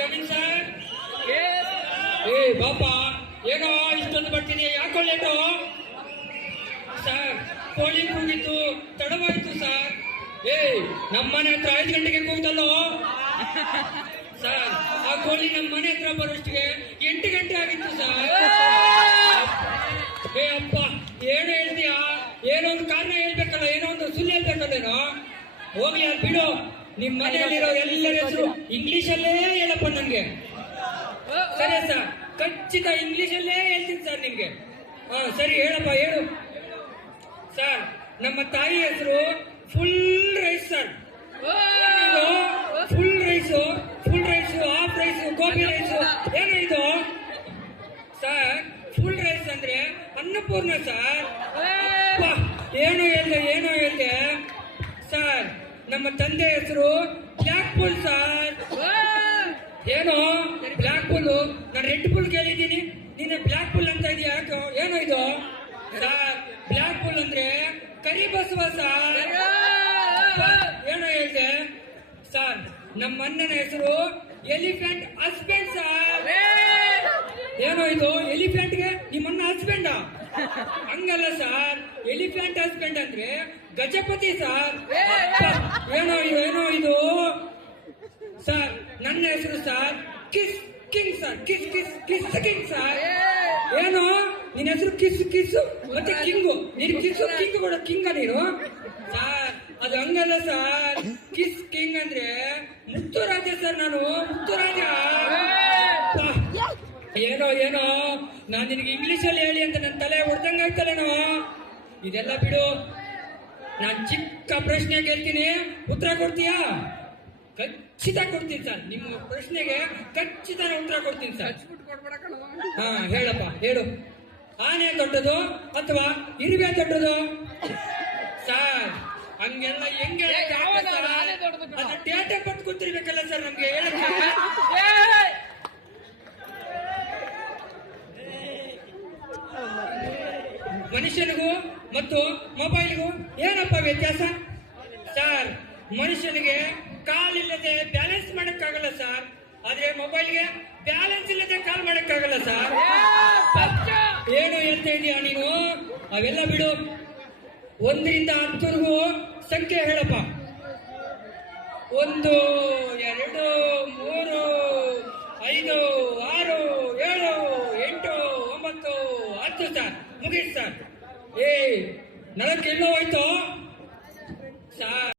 Coming sir. ಏ ಬಾಪ, ಏನೋ ಇಷ್ಟೊಂದು ಬರ್ತಿದೆಯಾ? ಯಾಕೋ ಲೇಟು ಸರ್? ಕೋಳಿ ಕೂಗಿತ್ತು, ತಡವಾಯ್ತು ಸರ್. ನಮ್ಮನೆ ಹತ್ರ 5 ಗಂಟೆಗೆ ಕೂಗ್ತಲ್ಲೋ ಸರ್. ಆ ಕೋಳಿ ನಮ್ಮ ಮನೆ ಹತ್ರ ಬರೋಷ್ಟಿಗೆ 8 ಗಂಟೆ ಆಗಿತ್ತು ಸರ್. ಅಪ್ಪ, ಏನು ಹೇಳ್ತೀಯಾ? ಏನೋ ಒಂದು ಕಾರಣ ಹೇಳ್ಬೇಕಲ್ಲ, ಏನೋ ಒಂದು ಸುಳ್ಳು ಹೇಳ್ಬೇಕಲ್ಲೇನೋ. ಹೋಗ್ಲಿ ಅದು ಬಿಡು. ನಿಮ್ ಮನೆಯಲ್ಲಿರೋ ಎಲ್ಲರ ಹೆಸರು ಇಂಗ್ಲಿಷಲ್ಲೇ ಹೇಳಪ್ಪ ನಂಗೆ. ಸರಿ ಸರ್, ಖಚಿತ ಇಂಗ್ಲಿಷಲ್ಲೇ ಹೇಳ್ತೀನಿ ಸರ್ ನಿಮ್ಗೆ. ಸರಿ ಹೇಳಪ್ಪ, ಹೇಳು ಸರ್. ನಮ್ಮ ತಾಯಿ ಹೆಸರು full rice sir. Full rice, half rice, gobi rice, ಏನು ಇದು ಸರ್? ಫುಲ್ ರೈಸ್ ಅಂದ್ರೆ ಅನ್ನಪೂರ್ಣ ಸರ್. ಏನೋ ಹೇಳ್ದೆ ಸರ್. ನಮ್ಮ ತಂದೆ ಹೆಸರು ಬ್ಲ್ಯಾಕ್ ಬುಲ್ ಸರ್. ಏನೋ ಬ್ಲ್ಯಾಕ್ ಬುಲ್? ನಾನು ರೆಡ್ ಬುಲ್ ಕೇಳಿದ್ದೀನಿ, ನೀನು ಬ್ಲ್ಯಾಕ್ ಬುಲ್ ಅಂತ ಇದೆಯಾ? ಏನೋ ಇದು ಸರ್? ಬ್ಲ್ಯಾಕ್ ಬುಲ್ ಅಂದ್ರೆ ಕರಿ ಬಸವ ಸರ್. ಏನೋ ಹೇಳ್ದೆ ಸರ್. ನಮ್ಮ ಅಣ್ಣನ ಹೆಸರು ಎಲಿಫೆಂಟ್ ಹಸ್ಬೆಂಡ್ ಸರ್. ಏನೋ ಇದು? ಎಲಿಫೆಂಟ್ಗೆ ನಿಮ್ಮನ್ನ ಹಸ್ಬೆಂಡಾ? ಹಂಗಲ್ಲ ಸರ್, ಎಲಿಫೆಂಟ್ ಹಸ್ಬೆಂಡ್ ಅಂದ್ರೆ ಗಜಪತಿ ಸರ್. ಏನೋ ಇದು ಸರ್? ನನ್ನ ಹೆಸರು sir kiss king sir. Kiss king sir. ಏನು ನಿನ್ನ ಹೆಸರು? ಕಿಸ್ ಮತ್ತೆ ಕಿಂಗು. ನೀನು ಕಿಂಗ್ ಕೂಡ ಕಿಂಗ ನೀನು ಸರ್? ಅದು ಹಂಗಲ್ಲ ಸರ್. ಕಿಸ್ ಕಿಂಗ್ ಅಂದ್ರೆ ಮುತ್ತುರಾಜ ಸರ್. ನಾನು ಮುತ್ತುರಾಜ. ಏನೋ ನಾನು ನಿನಗೆ ಇಂಗ್ಲಿಷಲ್ಲಿ ಹೇಳಿ ಅಂತ ನನ್ನ ತಲೆ ಹೊಡೆದಂಗಾಯ್ತಲ್ಲೇನೋ. ಇದೆಲ್ಲ ಬಿಡು, ನಾನು ಚಿಕ್ಕ ಪ್ರಶ್ನೆ ಕೇಳ್ತೀನಿ, ಉತ್ತರ ಕೊಡ್ತೀಯಾ? ಖಚಿತ ಕೊಡ್ತೀನಿ ಸರ್. ನಿಮ್ಮ ಪ್ರಶ್ನೆಗೆ ಖಚಿತ ಉತ್ತರ ಕೊಡ್ತೀನಿ ಸರ್. ಹೇಳಪ್ಪ, ಹೇಳು. ಆನೆ ದೊಡ್ಡದು ಅಥವಾ ಇರುವೆ ದೊಡ್ಡದು ಸರ್? ಹಂಗೆಲ್ಲ ಹೆಂಗೆ? ಅದು ಡೇಟಾ ಕೊಟ್ಟು ಕೂತಿರ್ಬೇಕಲ್ಲ ಸರ್ ನಮ್ಗೆ ಹೇಳಕ್ಕೆ. ಮನುಷ್ಯನಿಗೂ ಮತ್ತು ಮೊಬೈಲ್ಗೂ ಏನಪ್ಪ ವ್ಯತ್ಯಾಸ ಸರ್? ಮನುಷ್ಯನಿಗೆ ಕಾಲಿಲ್ಲದೆ ಬ್ಯಾಲೆನ್ಸ್ ಮಾಡಕ್ಕಾಗಲ್ಲ ಸರ್, ಆದ್ರೆ ಮೊಬೈಲ್ಗೆ ಬ್ಯಾಲೆನ್ಸ್ ಇಲ್ಲದೆ ಕಾಲ್ ಮಾಡಕ್ಕಾಗಲ್ಲ ಸರ್. ಏನು ಹೇಳ್ತಾ ಇದೀಯಾ ನೀನು? ಅವೆಲ್ಲ ಬಿಡು. 1 ರಿಂದ 10 ಸಂಖ್ಯೆ ಹೇಳಪ್ಪ. 1, 2, 3, 5, 6, 7, 8, 9, 10 ಸರ್. ಮುಗೀತು ಸರ್. ನಳಕ್ಕೆ ಎಲ್ಲೋ ಹೋಯ್ತು ಸರ್.